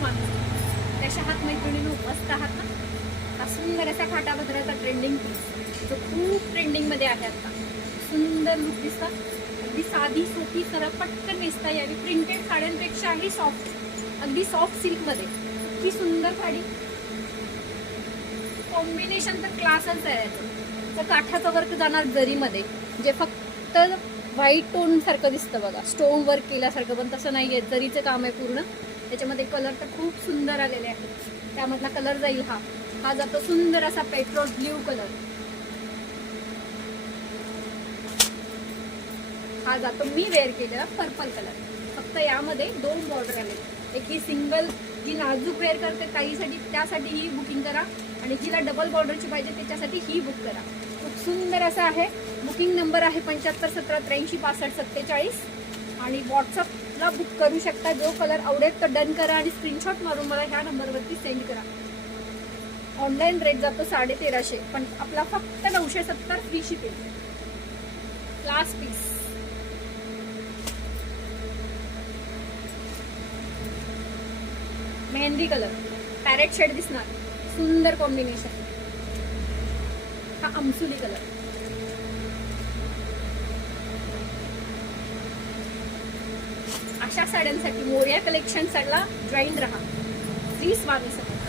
स्वामी कशा हात मैत्रिणीनं मस्त आहात ना. हा सुंदर असा काठापदराचा ट्रेंडिंग पीस जो खूप ट्रेंडिंगमध्ये आहे आता. सुंदर लुक दिसता, अगदी साधी सोपी सरळ पटकन नेसता यावी. प्रिंटेड साड्यांपेक्षाही सॉफ्ट, अगदी सॉफ्ट सिल्कमध्ये इतकी सुंदर साडी. कॉम्बिनेशन तर क्लासच आहे याचं. काठाचं वर्क जाणार जरीमध्ये, जे फक्त व्हाईट टोन सारखं दिसतं बघा, स्टोन वर्क केल्यासारखं, पण तसं नाही आहे. जरीचं काम आहे पूर्ण. त्याच्यामध्ये कलर तर खूप सुंदर आलेले आहेत. त्यामधला कलर जाईल हा जातो सुंदर असा पेट्रोल ब्ल्यू कलर. हा जातो मी वेअर केलेला पर्पल कलर. फक्त यामध्ये 2 बॉर्डर आले. एक ही सिंगल, जी नाजूक वेअर करते ताईसाठी, त्यासाठी ही बुकिंग करा, आणि जिला डबल बॉर्डरची पाहिजे त्याच्यासाठी ही बुक करा. खूप सुंदर असं आहे. बुकिंग नंबर आहे 7517836547, आणि व्हॉट्सअपला बुक करू शकता. जो कलर आवडेल तर डन करा आणि स्क्रीनशॉट मारून मला ह्या नंबरवरती सेंड करा. ऑनलाईन रेट जातो 1350, पण आपला फक्त 970 फ्री शिपिंग. Class piece. मेहंदी कलर, पॅरेट शेड दिसणार, सुंदर कॉम्बिनेशन. हा अमसुली कलर. अशा साड्यांसाठी मोरया कलेक्शन ला जॉईन राहा. श्री स्वामी समर्थ.